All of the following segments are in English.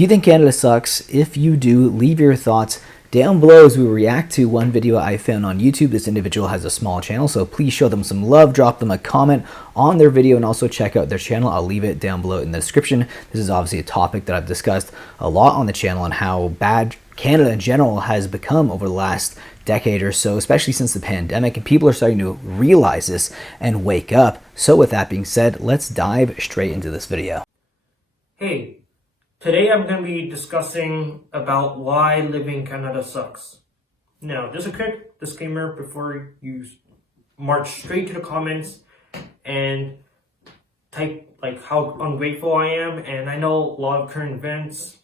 Do you think Canada sucks? If you do, leave your thoughts down below as we react to one video I found on YouTube. This individual has a small channel, so please show them some love, drop them a comment on their video, and also check out their channel. I'll leave it down below in the description. This is obviously a topic that I've discussed a lot on the channel and how bad Canada in general has become over the last decade or so, especially since the pandemic, and people are starting to realize this and wake up. So with that being said, let's dive straight into this video. Hey, today I'm going to be discussing about why living in Canada sucks. Now, just a quick disclaimer before you march straight to the comments and type like how ungrateful I am. And I know a lot of current events,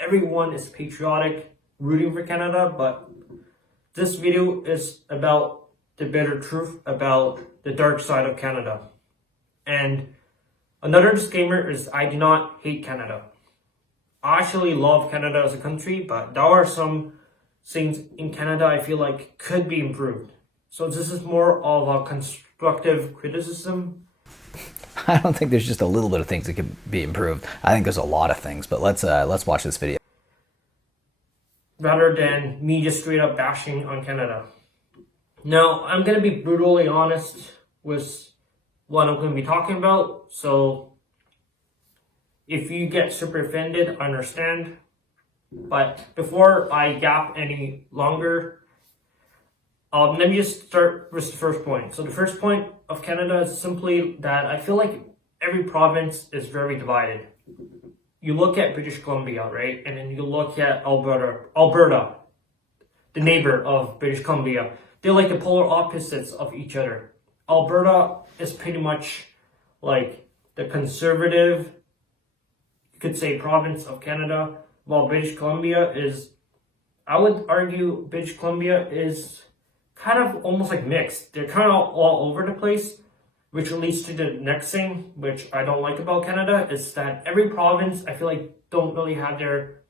everyone is patriotic, rooting for Canada, but this video is about the bitter truth about the dark side of Canada. And another disclaimer is I do not hate Canada. I actually love Canada as a country, but there are some things in Canada I feel like could be improved. So this is more of a constructive criticism. I don't think there's just a little bit of things that could be improved. I think there's a lot of things, but let's watch this video. Rather than me just straight up bashing on Canada. Now, I'm going to be brutally honest with what I'm going to be talking about. So if you get super offended, I understand. But before I gap any longer, let me just start with the first point. So the first point of Canada is simply that I feel like every province is very divided. You look at British Columbia, right? And then you look at Alberta, the neighbor of British Columbia. They're like the polar opposites of each other. Alberta is pretty much like the conservative, you could say, province of Canada, while British Columbia is, I would argue British Columbia is kind of almost like mixed. They're kind of all over the place, which leads to the next thing, which I don't like about Canada, is that every province, I feel like, don't really have their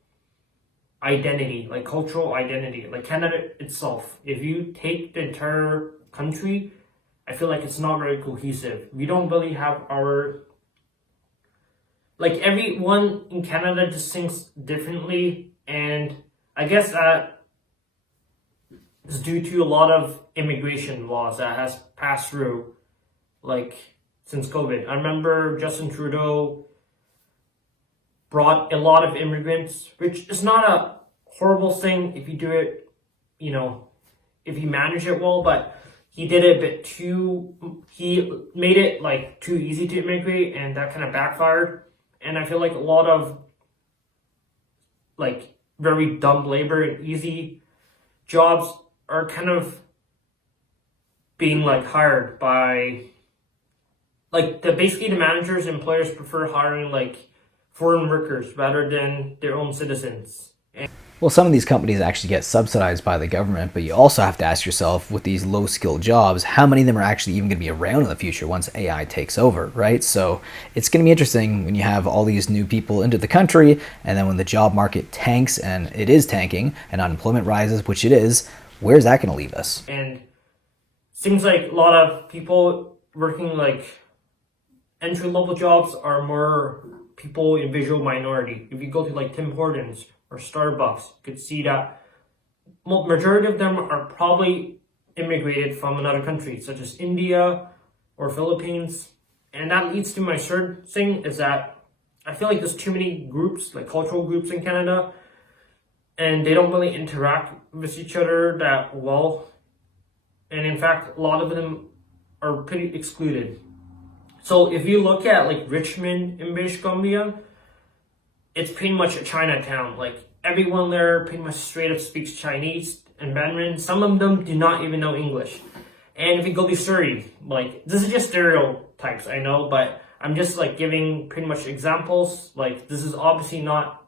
identity, like cultural identity. Like Canada itself, if you take the entire country, I feel like it's not very cohesive. We don't really have our, like everyone in Canada just thinks differently, and I guess that is due to a lot of immigration laws that has passed through, like since COVID. I remember Justin Trudeau brought a lot of immigrants, which is not a horrible thing if you do it, you know, if you manage it well, but he did it a bit too, he made it like too easy to immigrate, and that kind of backfired. And I feel like a lot of like very dumb labor and easy jobs are kind of being like hired by like basically the managers and employers prefer hiring like foreign workers rather than their own citizens. Well, some of these companies actually get subsidized by the government, but you also have to ask yourself, with these low-skilled jobs, how many of them are actually even going to be around in the future once AI takes over, right? So it's going to be interesting when you have all these new people into the country, and then when the job market tanks, and it is tanking, and unemployment rises, which it is, where's that going to leave us? And seems like a lot of people working like entry-level jobs are more people in visual minority. If you go to like Tim Hortons or Starbucks, you could see that majority of them are probably immigrated from another country, such as India or Philippines. And that leads to my third thing, is that I feel like there's too many groups, like cultural groups in Canada, and they don't really interact with each other that well. And in fact, a lot of them are pretty excluded. So if you look at like Richmond in British Columbia, it's pretty much a Chinatown. Like everyone there pretty much straight up speaks Chinese and Mandarin. Some of them do not even know English. And if you go to Surrey, like this is just stereotypes, I know, but I'm just like giving pretty much examples. Like this is obviously not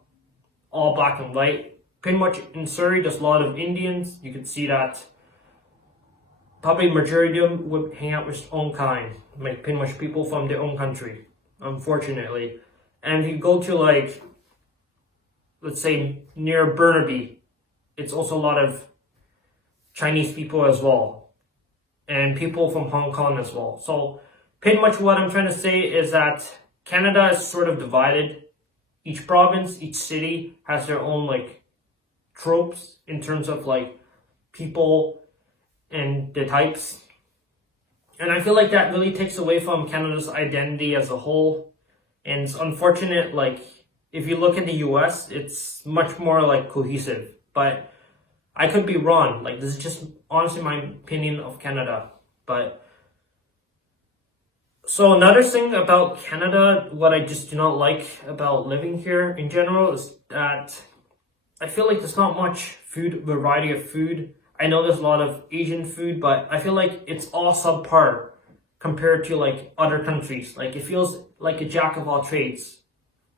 all black and white. Pretty much in Surrey, there's a lot of Indians. You can see that probably majority of them would hang out with their own kind, like pretty much people from their own country, unfortunately. And if you go to like, let's say near Burnaby, it's also a lot of Chinese people as well, and people from Hong Kong as well. So pretty much what I'm trying to say is that Canada is sort of divided each province, each city has their own like tropes in terms of like people and the types. And I feel like that really takes away from Canada's identity as a whole. And it's unfortunate, like, if you look at the US, it's much more like cohesive. But I could be wrong. Like, this is just honestly my opinion of Canada. But so another thing about Canada, what I just do not like about living here in general is that I feel like there's not much variety of food. I know there's a lot of Asian food, but I feel like it's all subpar compared to like other countries. Like it feels like a jack of all trades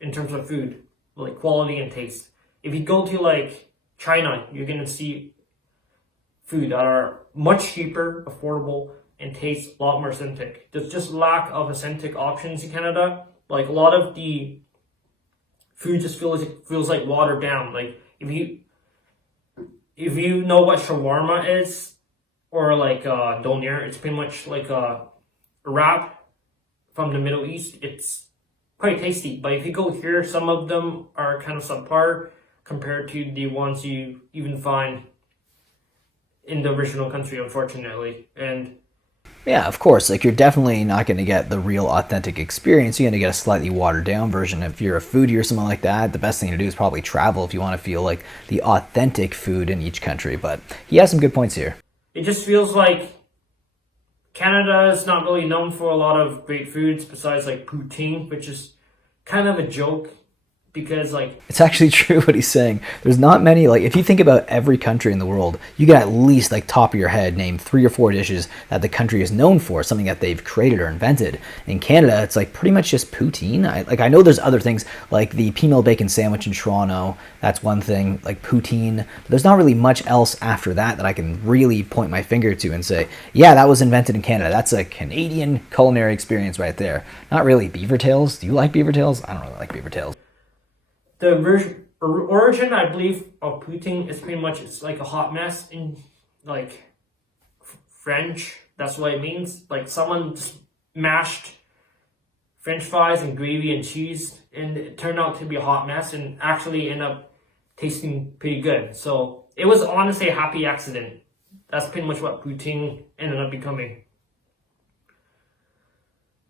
in terms of food, like quality and taste. If you go to like China, you're gonna see food that are much cheaper, affordable, and taste a lot more authentic. There's just lack of authentic options in Canada. Like a lot of the food just feels like watered down. Like if you know what shawarma is, or like doner, it's pretty much like a wrap from the Middle East. It's quite tasty, but if you go here, some of them are kind of subpar compared to the ones you even find in the original country, unfortunately. And Yeah, of course. Like, you're definitely not going to get the real authentic experience. You're going to get a slightly watered down version. If you're a foodie or something like that, the best thing to do is probably travel if you want to feel like the authentic food in each country. But he has some good points here. it just feels like Canada is not really known for a lot of great foods besides like poutine, which is kind of a joke because like It's actually true what he's saying. There's not many, like, if you think about every country in the world, you can at least, like, top of your head name 3 or 4 dishes that the country is known for, something that they've created or invented. In Canada, it's like pretty much just poutine. I know there's other things, like the peanut bacon sandwich in Toronto. That's one thing, like poutine. But there's not really much else after that I can really point my finger to and say, yeah, that was invented in Canada. That's a Canadian culinary experience right there. Not really. Beaver tails? Do you like beaver tails? I don't really like beaver tails. the origin, I believe, of poutine is pretty much it's like a hot mess in like French. That's what it means. Like someone just mashed French fries and gravy and cheese, and it turned out to be a hot mess, and actually ended up tasting pretty good. So it was honestly a happy accident. That's pretty much what poutine ended up becoming.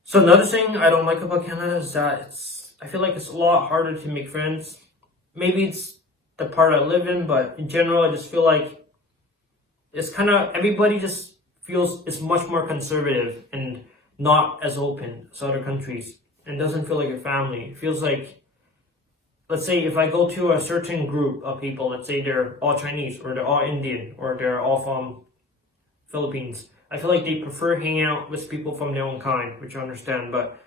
So another thing I don't like about Canada is that I feel like it's a lot harder to make friends. Maybe it's the part I live in, but in general, I just feel like it's kind of, everybody just feels it's much more conservative and not as open as other countries, and doesn't feel like a family. It feels like, let's say if I go to a certain group of people, let's say they're all Chinese, or they're all Indian, or they're all from Philippines, I feel like they prefer hanging out with people from their own kind, which I understand, but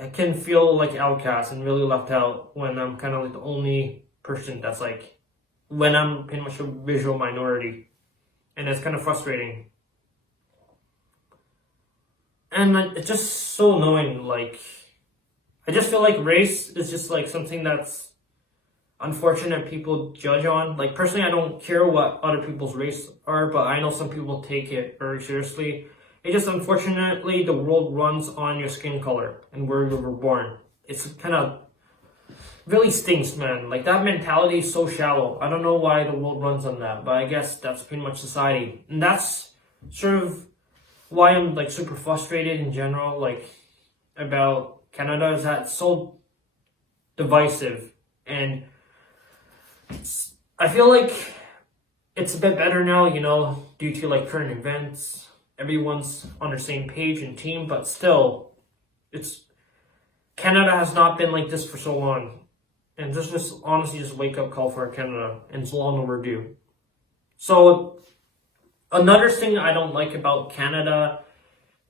I can feel like outcast and really left out when I'm kind of like the only person that's like, when I'm pretty much a visual minority. And it's kind of frustrating. And it's just so annoying. Like, I just feel like race is just like something that's unfortunate people judge on. Like, personally, I don't care what other people's race are, but I know some people take it very seriously. It just, unfortunately, the world runs on your skin color and where you were born. It's kind of really stinks, man. Like, that mentality is so shallow. I don't know why the world runs on that, but I guess that's pretty much society. And that's sort of why I'm like super frustrated in general, like about Canada, is that it's so divisive. And I feel like it's a bit better now, you know, due to like current events. Everyone's on the same page and team, but still, Canada has not been like this for so long. And this is honestly just a wake-up call for Canada, and it's long overdue. So, another thing I don't like about Canada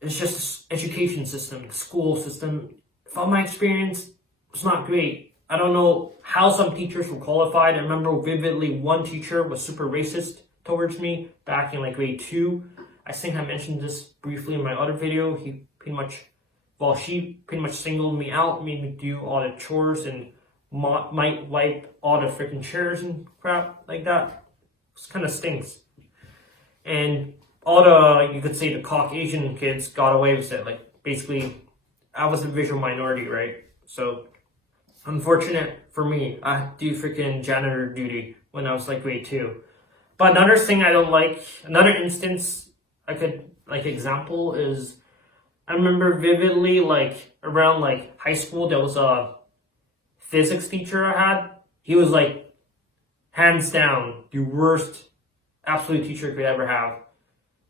is just the education system, the school system. From my experience, it's not great. I don't know how some teachers were qualified. I remember vividly one teacher was super racist towards me back in like grade 2. I think I mentioned this briefly in my other video. She pretty much singled me out, made me do all the chores and might wipe all the freaking chairs and crap like that. It kind of stinks. And all the, you could say the Caucasian kids got away with it. Like, basically, I was a visual minority, right? So, unfortunate for me. I had to do freaking janitor duty when I was like grade 2. But another thing I don't like, another instance I could, like, example is, I remember vividly, like, around, like, high school, there was a physics teacher I had. He was, like, hands down, the worst absolute teacher you could ever have.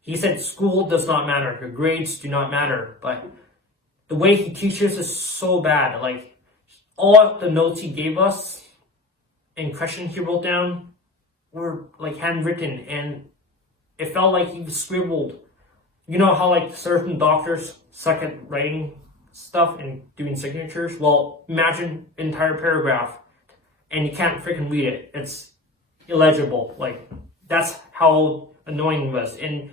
He said school does not matter, your grades do not matter, but the way he teaches is so bad. Like, all the notes he gave us and questions he wrote down were like handwritten, and it felt like he scribbled. You know how like certain doctors suck at writing stuff and doing signatures? Well, imagine an entire paragraph and you can't freaking read it. It's illegible. Like, that's how annoying he was. And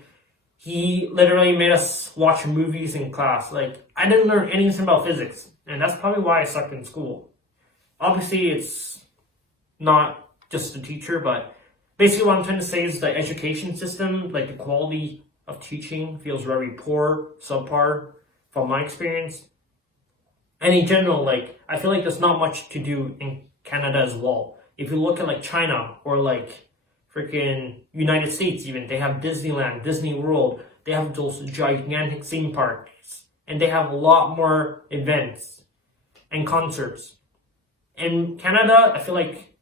he literally made us watch movies in class. Like, I didn't learn anything about physics, and that's probably why I sucked in school. Obviously, it's not just the teacher, but basically what I'm trying to say is the education system, like the quality of teaching feels very poor, subpar, from my experience. And in general, like, I feel like there's not much to do in Canada as well. If you look at like China or like freaking United States even, they have Disneyland, Disney World, they have those gigantic theme parks, and they have a lot more events and concerts. In Canada, I feel like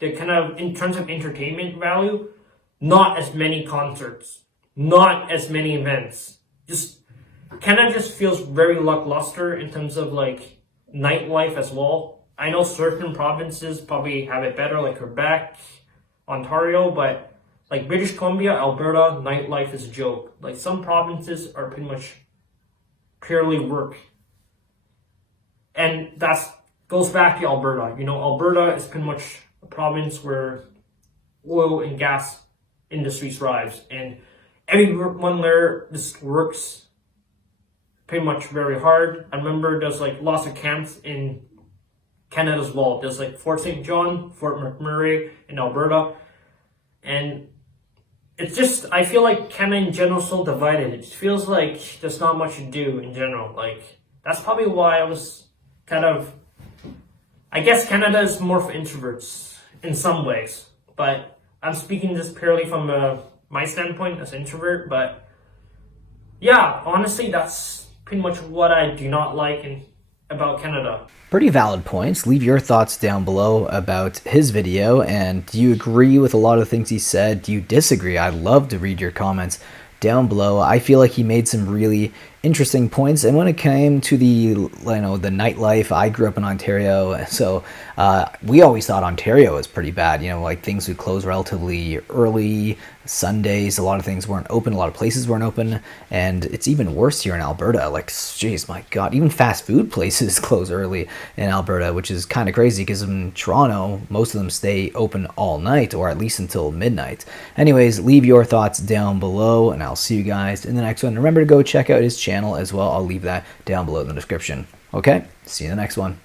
they're kind of, in terms of entertainment value, not as many concerts, not as many events. Just, Canada just feels very lackluster in terms of like nightlife as well. I know certain provinces probably have it better, like Quebec, Ontario, but like British Columbia, Alberta, nightlife is a joke. Like, some provinces are pretty much purely work. And that's goes back to Alberta. You know, Alberta is pretty much a province where oil and gas industry thrives, and everyone there just works pretty much very hard. I remember there's like lots of camps in Canada as well. There's like Fort St. John, Fort McMurray in Alberta. And it's just, I feel like Canada in general is so divided. It feels like there's not much to do in general. Like, that's probably why I was kind of, I guess Canada is more for introverts in some ways. But I'm speaking this purely from my standpoint as an introvert. But yeah, honestly, that's pretty much what I do not like about Canada. Pretty valid points. Leave your thoughts down below about his video, and do you agree with a lot of the things he said? Do you disagree? I'd love to read your comments down below. I feel like he made some really interesting points, and when it came to the the nightlife, I grew up in Ontario, so we always thought Ontario was pretty bad. You know, like, things would close relatively early. Sundays, a lot of things weren't open, a lot of places weren't open, and it's even worse here in Alberta. Like, jeez, my God, even fast food places close early in Alberta, which is kind of crazy because in Toronto, most of them stay open all night, or at least until midnight. Anyways, leave your thoughts down below, and I'll see you guys in the next one. Remember to go check out his channel as well. I'll leave that down below in the description. Okay, see you in the next one.